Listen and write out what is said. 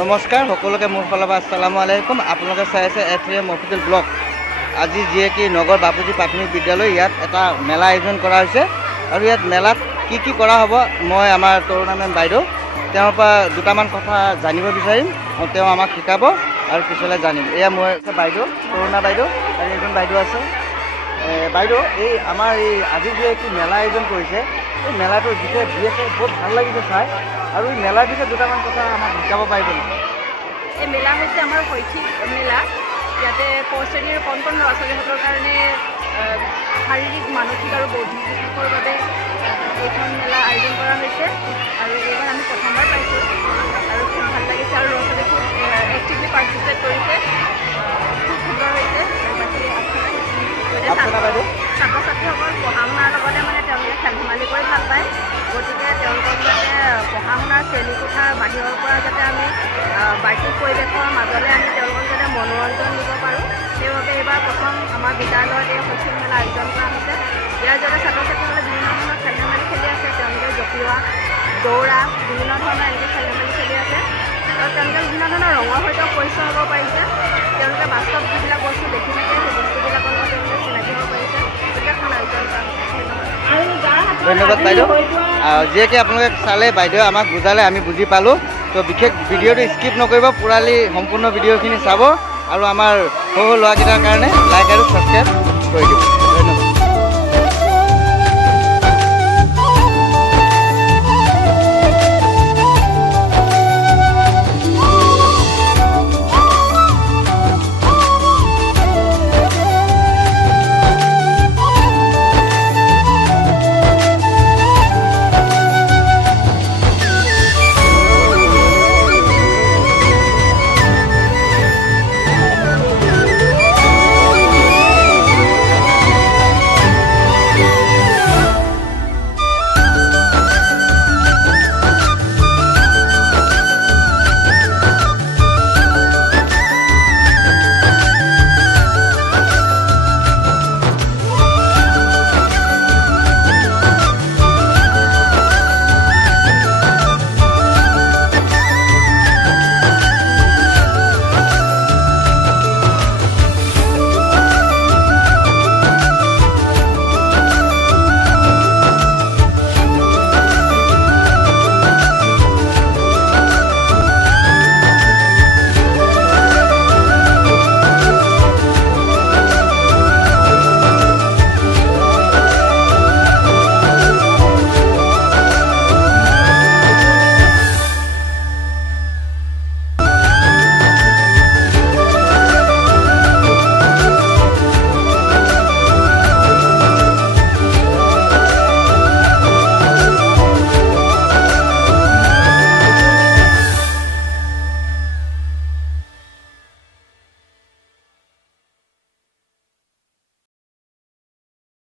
নমস্কাৰ সকলোকে মোৰ ফালৰ পৰা আসসালামু আলাইকুম। আপোনালোকে চাই আছে এফএম অফিচিয়েল ব্লগ। আজি যিয়ে নগৰ বাপুজী প্ৰাথমিক বিদ্যালয় ইয়াত এটা মেলা আয়োজন কৰা হৈছে আৰু ইয়াত মেলাত কি কৰা হ'ব মই আমাৰ তৰুণা মেম বাইদেউ তেওঁৰ পৰা দুটামান কথা জানিব বিচাৰিম আৰু তেওঁ আমাক শিকাব আৰু পিছলৈ জানিম। এয়া মই বাইদেউ তৰুণা বাইদেউ আৰু এজন বাইদেউ আছে। বাইদেউ এই আমাৰ এই আজি যে মেলা আয়োজন কৰিছে এই মেলাটোৰ বিষয়ে বহুত ভাল লাগিছে চাই আৰু এই মেলাৰ বিষয়ে দুটামান কথা আমাক শিকাব পাৰিব নেকি? এই মেলা হৈছে আমাৰ শৈক্ষিক মেলা। ইয়াতে ক শ্ৰেণীৰ কণ ল'ৰা ছোৱালীহঁতৰ কাৰণে শাৰীৰিক মানসিক আৰু বৌদ্ধিক বিকাশৰ বাবে এইখন মেলা আয়োজন কৰা হৈছে আৰু এইবাৰ আমি প্ৰথমবাৰ পাইছোঁ আৰু খুব ভাল লাগিছে আৰু ল'ৰা ছোৱালী খুব এক্টিভলি পাৰ্টিচিপেট কৰিছে। খুব সুন্দৰ হৈছে। ছাত্ৰ ছাত্ৰীসকল পঢ়া শুনাৰ লগতে তেওঁলোকে খেল ধেমালি কৰি ভাল পায়, গতিকে তেওঁলোকক যাতে পঢ়া শুনাৰ শ্ৰেণীকোঠাৰ বাহিৰৰ পৰা যাতে আমি বাৰ্ষিক পৰিৱেশৰ মাজলৈ আমি তেওঁলোকক যাতে মনোৰঞ্জন দিব পাৰোঁ, সেইবাবে এইবাৰ প্ৰথম আমাৰ বিদ্যালয়ত এই শৈক্ষিক মেলা আয়োজন কৰা হৈছে। ইয়াৰ জৰিয়তে ছাত্ৰ ছাত্ৰীসকলে বিভিন্ন ধৰণৰ খেল ধেমালি খেলি আছে, তেওঁলোকে জঁপিওৱা দৌৰা বিভিন্ন ধৰণৰ এনেকৈ খেল ধেমালি খেলি আছে আৰু তেওঁলোকে বিভিন্ন ধৰণৰ ৰঙৰ সৈতেও পৰিচয় হ'ব পাৰিছে। তেওঁলোকে বাস্তৱ যিবিলাক বস্তু দেখি থাকে সেই বস্তুবিলাকৰ লগত তেওঁলোকে চিনাকি হ'ব পাৰিছে। গতিকে এখন আয়োজন কৰা ধন্যবাদ বাইদেউ। যিহেতু আপোনালোকে চালে বাইদেউ আমাক বুজালে আমি বুজি পালোঁ। তো বিশেষ ভিডিঅ'টো স্কিপ নকৰিব, পুৰালি সম্পূৰ্ণ ভিডিঅ'খিনি চাব আৰু আমাৰ সৰু ল'ৰাকেইটাৰ কাৰণে লাইক আৰু ছাবস্ক্ৰাইব কৰি দিব।